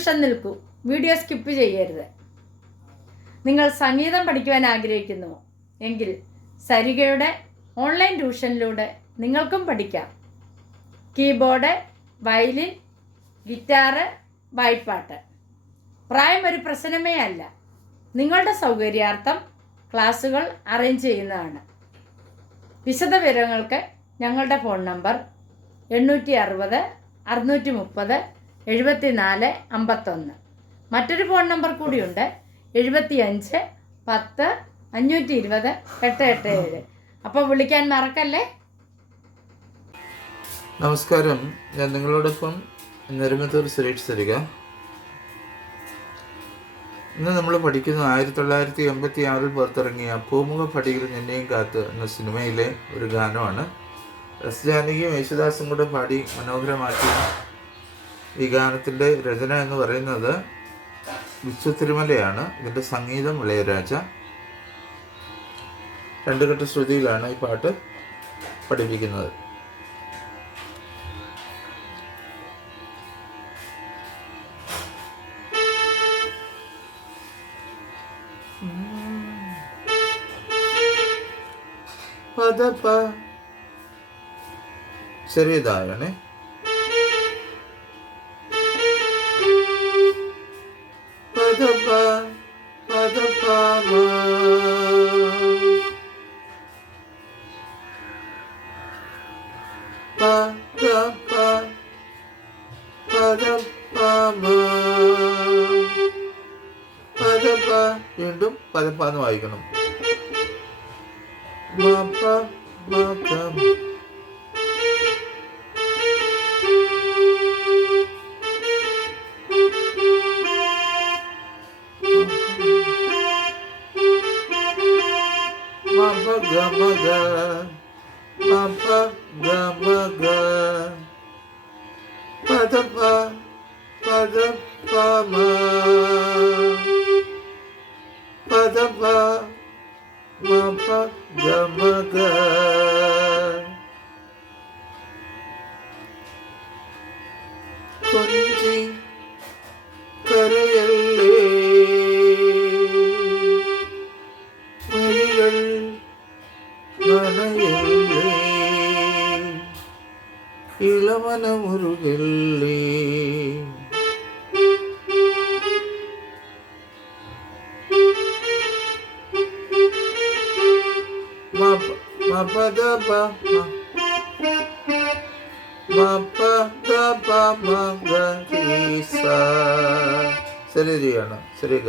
നിമിഷം നിൽക്കൂ, video skip ചെയ്യരുത്. നിങ്ങൾ സംഗീതം പഠിക്കുവാൻ ആഗ്രഹിക്കുന്നുവോ എങ്കിൽ സരിഗയുടെ ഓൺലൈൻ ട്യൂഷനിലൂടെ നിങ്ങൾക്കും പഠിക്കാം. കീബോർഡ്, വയലിൻ, ഗിറ്റാറ്, വായ്പ്പാട്ട്. പ്രായം ഒരു പ്രശ്നമേ അല്ല. നിങ്ങളുടെ സൗകര്യാർത്ഥം ക്ലാസുകൾ അറേഞ്ച് ചെയ്യുന്നതാണ്. വിശദ വിവരങ്ങൾക്ക് ഞങ്ങളുടെ ഫോൺ നമ്പർ 860 630 74 51. മറ്റൊരു ഫോൺ നമ്പർ കൂടിയുണ്ട്, 75 10 520 887. അപ്പോൾ വിളിക്കാൻ മറക്കല്ലേ. നമസ്കാരം, ഞാൻ നിങ്ങളോടൊപ്പം നെരുമത്തൂർ സുരേഷ് സരിക. ഇന്ന് നമ്മൾ പഠിക്കുന്ന 1986 പുറത്തിറങ്ങിയ പൂമുഖ പടിയിൽ നിന്നെയും കാത്ത് എന്ന സിനിമയിലെ ഒരു ഗാനമാണ്. എസ് ജാനകിയും യേശുദാസും കൂടെ പാടി മനോഹരമാക്കിയ ഈ ഗാനത്തിൻ്റെ രചന എന്ന് പറയുന്നത് വിശ്വ തിരുമലയാണ്. ഇതിൻ്റെ സംഗീതം ഇളയരാജ. 2 കെട്ട് ശ്രുതിയിലാണ് ഈ പാട്ട് പഠിപ്പിക്കുന്നത്. പദപ ചെറിയതാകണേ. പദപ പദപ പദപ പദപ പദപ. വീണ്ടും പദപ്പാന്ന് വായിക്കണം. മപ മപ മപ ഗമഗ മപ ഗമഗ പദപ പദപ പദപ മപ ഗമഗ. കൊഞ്ചി കരയല്ലേ മൊഴികൾ നനയല്ലേ ഇളമനമുരുകല്ലേ മപദപ മപദപ മഗരീസ. ശരിയാണ്, ശരിക.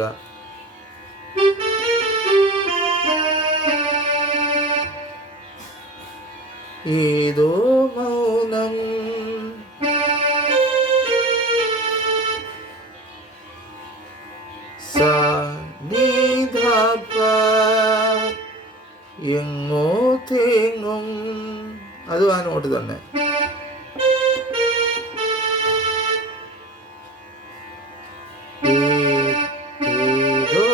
ഏതോ മൗനം സാനിധപ എങ്ങോ തേങ്ങും. അതും ആ നോട്ട് തന്നെ. ഏതോ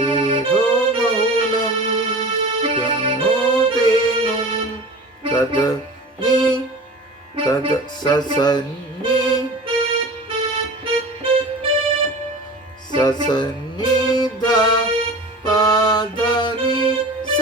ഏതോ മൗനം എങ്ങോ തേങ്ങും. കഥ നീ കഥ സസന്നി സസന്നിധ പാദനി സ.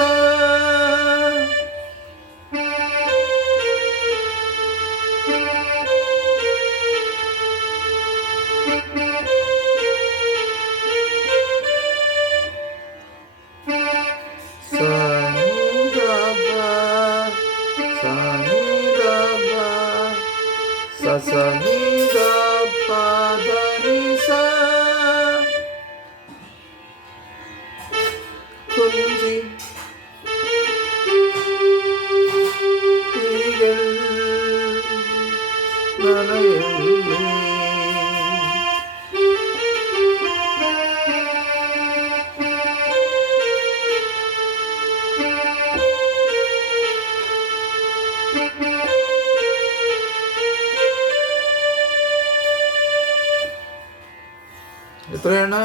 സസനിധ പാദനി സ. കുഞ്ചി തിരികൾ നനയല്ലേ ഇത്രയാണ്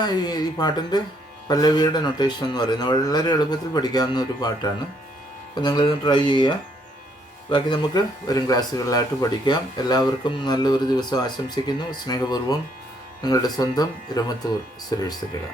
ഈ പാട്ടിൻ്റെ പല്ലവിയുടെ നൊട്ടേഷൻ എന്ന് പറയുന്നത്. വളരെ എളുപ്പത്തിൽ പഠിക്കാവുന്ന ഒരു പാട്ടാണ്. അപ്പോൾ നിങ്ങളിത് ട്രൈ ചെയ്യുക. ബാക്കി നമുക്ക് വരും ക്ലാസ്സുകളിലായിട്ട് പഠിക്കാം. എല്ലാവർക്കും നല്ലൊരു ദിവസം ആശംസിക്കുന്നു. സ്നേഹപൂർവ്വം നിങ്ങളുടെ സ്വന്തം രമത്തൂർ സുരേഷ് തിരുക.